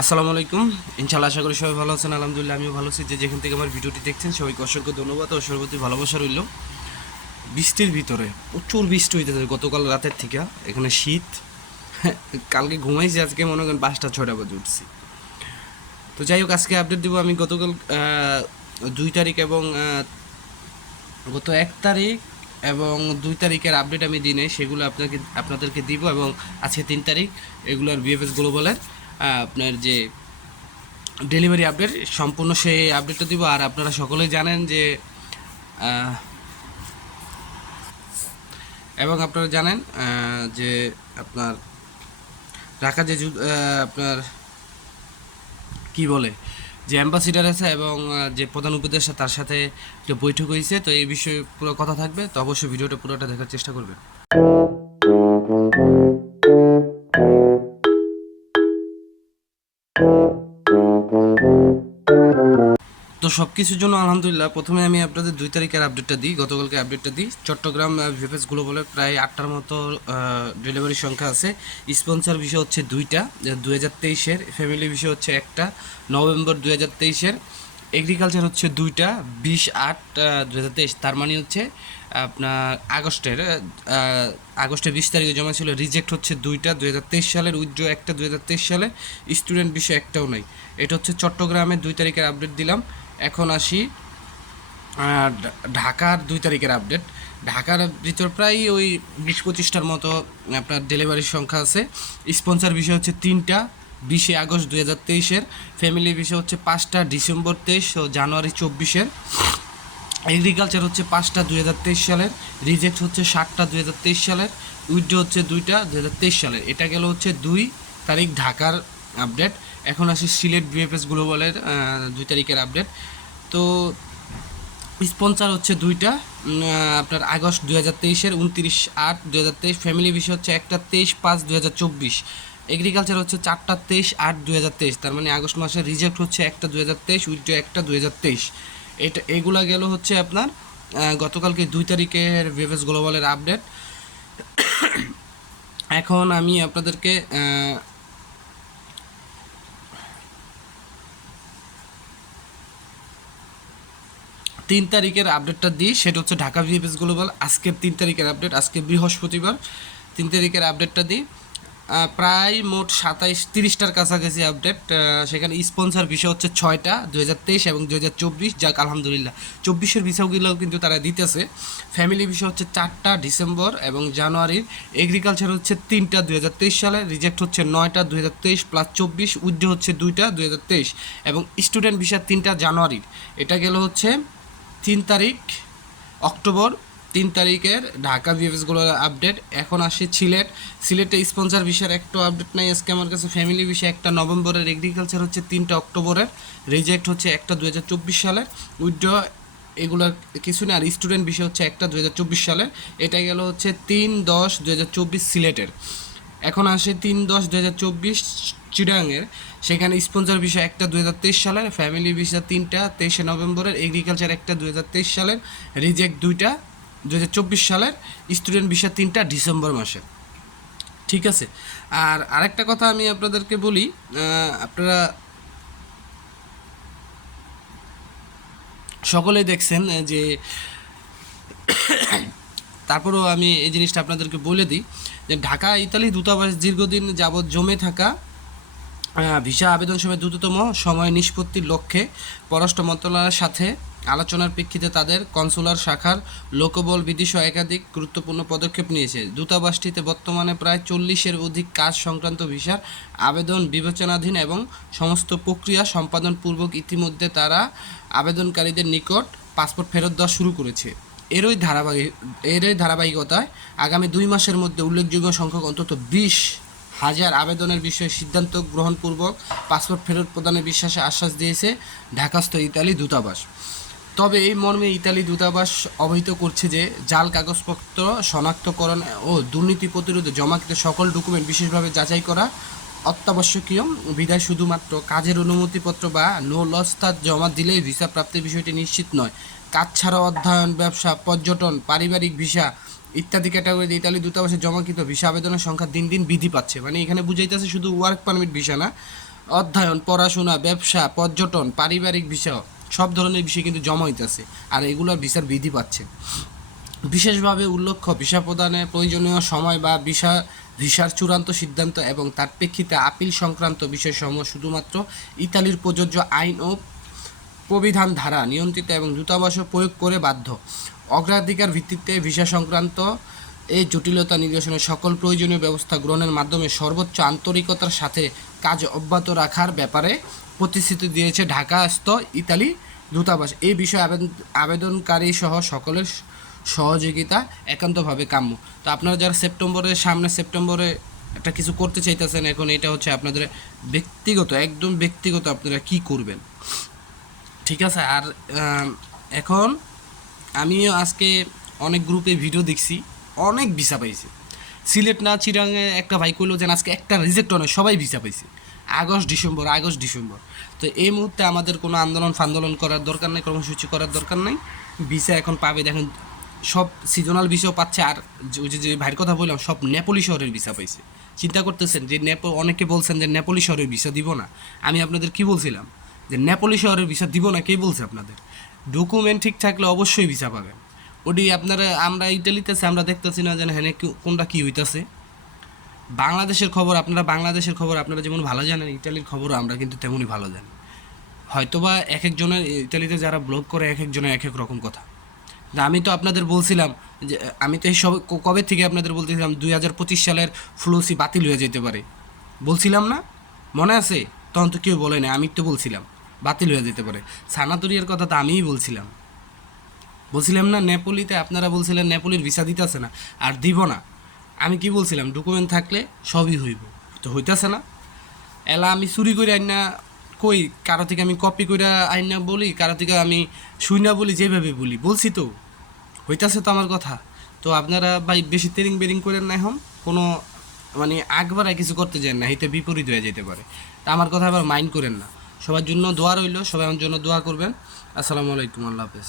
আসসালামু আলাইকুম। ইনশাআল্লাহ আশা করি সবাই ভালো আছেন। আলহামদুলিল্লাহ আমিও ভালো আছি। যেখান থেকে আমার ভিডিওটি দেখছেন সবাইকে অসংখ্য ধন্যবাদ ও সর্বপ্রতি ভালোবাসা রইল। বৃষ্টির ভিতরে প্রচুর বৃষ্টি হইতেছে গতকাল রাতের থেকে। এখানে শীত। কালকে ঘুমাইছি, আজকে মনে করেন 5টা 6টা বাজে উঠছি। তো যাই হোক, আজকে আপডেট দিব আমি গতকাল 2 তারিখ এবং গত 1 তারিখ এবং 2 তারিখের আপডেট আমি দিই নাই, সেগুলো আপনাদেরকে দিব। এবং আজকে 3 তারিখ এগুলোর বিএফএস গ্লোবালের আপনার যে ডেলিভারি আপডেট সম্পূর্ণ সেই আপডেটটা দিব। আর আপনারা সকলেই জানেন যে এবং আপনারা জানেন যে আপনার ঢাকা যে আপনার কি বলে যে অ্যাম্বাসিডার আছে এবং যে প্রধান উপদেষ্টা তার সাথে একটা বৈঠক হয়েছে। তো এই বিষয়ে পুরো কথা থাকবে, তো অবশ্যই ভিডিওটা পুরোটা দেখার চেষ্টা করবেন। তো সব কিছুর জন্য আলহামদুলিল্লাহ, প্রথমে আমি আপনাদের 2 তারিখের আপডেটটা দিই, গতকালকে আপডেটটা দিই। চট্টগ্রাম ভিএফএস গ্লোবালের প্রায় 8টার মতো ডেলিভারি সংখ্যা আছে। স্পন্সর বিষয় হচ্ছে 2টা 2023-এর, ফ্যামিলি বিষয় হচ্ছে একটা নভেম্বর 2023-এর, এগ্রিকালচার হচ্ছে 2টা 20/8/2023। তার মানে হচ্ছে আপনার আগস্টের 20 তারিখে জমা ছিল। রিজেক্ট হচ্ছে 2টা 2023 সালের, উইথড্র একটা 2023 সালে, স্টুডেন্ট বিষয় একটাও নাই। এটা হচ্ছে চট্টগ্রামের 2 তারিখের আপডেট দিলাম। এখন আসি ঢাকার 2 তারিখের আপডেট। ঢাকার ভিতর প্রায় ওই 20-25টার মতো আপনার ডেলিভারির সংখ্যা আছে। স্পন্সর বিষয় হচ্ছে 3টা 20 আগস্ট 2023-এর, ফ্যামিলি বিষয় হচ্ছে 5টা ডিসেম্বর 23 ও জানুয়ারি 24-এর, এগ্রিকালচার হচ্ছে 5টা 2023 সালের, রিজেক্ট হচ্ছে 7টা 2023 সালের, উইথড্র হচ্ছে 2টা 2023 সালের। এটা গেল হচ্ছে 2 তারিখ ঢাকার আপডেট। এখন আসি সিলেট বিএফএস গ্লোবালের 2 তারিখের আপডেট। তো স্পন্সর হচ্ছে 2টা আপনার আগস্ট 2023-এর, 29/8/2023, ফ্যামিলি বিষয় হচ্ছে একটা 23/5/2024, এগ্রিকালচার হচ্ছে 4টা 23/8/2023। তার মানে আগস্ট মাসে রিজেক্ট হচ্ছে একটা 2023, উইথড্র একটা 2023। এগুলা গেল হচ্ছে আপনার গতকালকে 2 তারিখের ভিএফএস গ্লোবালের আপডেট। এখন আমি আপনাদেরকে 3 তারিখের আপডেটটা দিই, সেটা হচ্ছে ঢাকা ভিএফএস গ্লোবাল আজকের 3 তারিখের আপডেট। আজকে বৃহস্পতিবার 3 তারিখের আপডেটটা দিই। প্রায় মোট 27-30টার কাছাকাছি আপডেট। সেখানে স্পন্সর ভিসা হচ্ছে 6টা 2023 এবং 2024, যাক আলহামদুলিল্লাহ 24-এর ভিসাগুলোও কিন্তু তারা দিতেছে। ফ্যামিলি ভিসা হচ্ছে 4টা ডিসেম্বর এবং জানুয়ারির, এগ্রিকালচার হচ্ছে 3টা 2023 সালে, রিজেক্ট হচ্ছে 9টা 2023 প্লাস 24, উইথড্র হচ্ছে 2টা 2023 এবং স্টুডেন্ট ভিসা 3টা জানুয়ারির। এটা গেল হচ্ছে 3 তারিখ অক্টোবর। 3 তারিখের ঢাকা ভিএফএসগুলোর আপডেট। এখন আসে সিলেটে স্পন্সর ভিসার একটা আপডেট নাই আজকে আমার কাছে। ফ্যামিলি ভিসা একটা নভেম্বরের, এগ্রিকালচার হচ্ছে 3টা অক্টোবরের, রিজেক্ট হচ্ছে একটা 2024 সালের, উইথড্র এগুলো কিছু না। আর স্টুডেন্ট বিষয় হচ্ছে একটা 2024 সালের। এটা গেল হচ্ছে 3/10/2024 সিলেটের। এখন আসে 3/10/2024 চিটাগাংয়ের। সেখানে স্পন্সর ভিসা একটা 2023 সালের, ফ্যামিলি ভিসা 3টা 23শে নভেম্বরের, এগ্রিকালচার একটা 2023 সালের, রিজেক্ট 2টা 2024 সালের, স্টুডেন্ট ভিসা 3টা ডিসেম্বর মাসে। ঠিক আছে। আর আরেকটা কথা আমি আপনাদেরকে বলি, আপনারা সকলেই দেখছেন যে, তারপরেও আমি এই জিনিসটা আপনাদেরকে বলে দিই যে ঢাকা ইতালি দূতাবাস দীর্ঘদিন যাবৎ জমে থাকা ভিসা আবেদন সময় দ্রুততম সময় নিষ্পত্তির লক্ষ্যে পররাষ্ট্র মন্ত্রণালয়ের সাথে আলোচনার প্রেক্ষিতে তাদের কনসুলার শাখার লোকবল বৃদ্ধি সহ একাধিক গুরুত্বপূর্ণ পদক্ষেপ নিয়েছে। দূতাবাসটিতে বর্তমানে প্রায় 40-এর অধিক কাজ সংক্রান্ত ভিসার আবেদন বিবেচনাধীন এবং সমস্ত প্রক্রিয়া সম্পাদনপূর্বক ইতিমধ্যে তারা আবেদনকারীদের নিকট পাসপোর্ট ফেরত দেওয়া শুরু করেছে। এরই ধারাবাহিকতায় আগামী 2 মাসের মধ্যে উল্লেখযোগ্য সংখ্যক অন্তত 20,000 আবেদনের বিষয়ে সিদ্ধান্ত গ্রহণপূর্বক পাসপোর্ট ফেরত প্রদানের বিশ্বাসে আশ্বাস দিয়েছে ঢাকাস্থ ইতালি দূতাবাস। তবে এই মর্মে ইতালি দূতাবাস অবহিত করছে যে জাল কাগজপত্র শনাক্তকরণ ও দুর্নীতি প্রতিরোধে জমাকৃত সকল ডকুমেন্ট বিশেষভাবে যাচাই করা অত্যাবশ্যকীয়। বিধায় শুধুমাত্র কাজের অনুমতিপত্র বা নো লস্তার জমা দিলেই ভিসা প্রাপ্তির বিষয়টি নিশ্চিত নয়। কাজ ছাড়াও অধ্যয়ন, ব্যবসা, পর্যটন, পারিবারিক ভিসা ইত্যাদি ক্যাটাগরিতে ইতালি দূতাবাসে জমাকৃত ভিসা আবেদনের সংখ্যা দিন দিন বৃদ্ধি পাচ্ছে। মানে এখানে বুঝাইতেছে শুধু ওয়ার্ক পারমিট ভিসা না, অধ্যয়ন, পড়াশোনা, ব্যবসা, পর্যটন, পারিবারিক বিষয় সব ধরনের বিষয় কিন্তু জমা হইতেছে, আর এগুলোর ভিসার বৃদ্ধি পাচ্ছে। বিশেষভাবে উল্লেখ্য, ভিসা প্রদানে প্রয়োজনীয় সময় বা ভিসার চূড়ান্ত সিদ্ধান্ত এবং তার প্রেক্ষিতে আপিল সংক্রান্ত বিষয়সমূহ শুধুমাত্র ইতালির প্রযোজ্য আইন ও প্রবিধান ধারা নিয়ন্ত্রিত এবং দূতাবাসও প্রয়োগ করে বাধ্য। অগ্রাধিকার ভিত্তিতে ভিসা সংক্রান্ত এই জটিলতা নিরসনের সকল প্রয়োজনীয় ব্যবস্থা গ্রহণের মাধ্যমে সর্বোচ্চ আন্তরিকতার সাথে কাজ অব্যাহত রাখার ব্যাপারে প্রতিশ্রুতি দিয়েছে ঢাকাস্থ ইতালি দূতাবাস। এই বিষয়ে আবেদনকারী সহ সকলের সহযোগিতা একান্তভাবে কাম্য। তো আপনারা যারা সেপ্টেম্বরে একটা কিছু করতে চাইতেছেন, এখন এটা হচ্ছে আপনাদের ব্যক্তিগত, একদম ব্যক্তিগত আপনারা কি করবেন, ঠিক আছে। আর এখন আমিও আজকে অনেক গ্রুপে ভিডিও দেখছি, অনেক ভিসা পাইছে। সিলেট না চিরাঙে একটা ভাই কইলো যে আজকে একটা রিজেক্ট নয়, সবাই ভিসা পাইছে আগস্ট ডিসেম্বর। তো এই মুহূর্তে আমাদের কোনো আন্দোলন করার দরকার নেই, কর্মসূচি করার দরকার নেই। ভিসা এখন পাবে, দেখেন সব সিজনাল ভিসাও পাচ্ছে। আর ওই যে ভাইয়ের কথা বললাম, সব নেপোলি শহরের ভিসা পাইছে। চিন্তা করতেছেন যে অনেকে বলছেন যে নেপোলি শহরের ভিসা দিব না। আমি আপনাদের কি বলছিলাম যে নেপোলি শহরের ভিসা দিব না, কে বলছে আপনাদের? ডকুমেন্ট ঠিক থাকলে অবশ্যই ভিসা পাবেন। ওটি আপনারা, আমরা ইটালিতে আছি, আমরা দেখতেছি না যেন হ্যাঁ কোনটা কী হইতাছে। বাংলাদেশের খবর আপনারা যেমন ভালো জানেন, ইটালির খবরও আমরা কিন্তু তেমনই ভালো জানি। হয়তোবা এক একজনের ইটালিতে যারা ব্লগ করে এক একজনের এক এক রকম কথা। আমি তো আপনাদের বলছিলাম যে, আমি তো এই সব কবে থেকে আপনাদের বলতেছিলাম 2025 সালের ফ্লুসি বাতিল হয়ে যেতে পারে, বলছিলাম না? মনে আছে? তখন তো কেউ বলে না, আমি তো বলছিলাম বাতিল হয়ে যেতে পারে। সানাতরিয়ার কথা তো আমিই বলছিলাম না? নেপোলিতে আপনারা বলছিলেন নেপোলির ভিসা দিতেছে না, আর দিব না। আমি কি বলছিলাম? ডকুমেন্ট থাকলে সবই হইব, তো হইতাছে না। এলা আমি চুরি করে আইন না কই, কারো থেকে আমি কপি করে আইন না বলি, কারো থেকে আমি শুই না বলি, যেভাবে বলছি তো হইতাছে তো আমার কথা। তো আপনারা ভাই বেশি বেরিং করেন না, এখন কোনো মানে আগবারায় কিছু করতে যান না, এতে বিপরীত হয়ে যেতে পারে। তা আমার কথা আবার মাইন্ড করেন না। সবার জন্য দোয়া রইল, সবাই আমার জন্য দোয়া করবেন। আসসালামু আলাইকুম, আল্লাহ হাফেজ।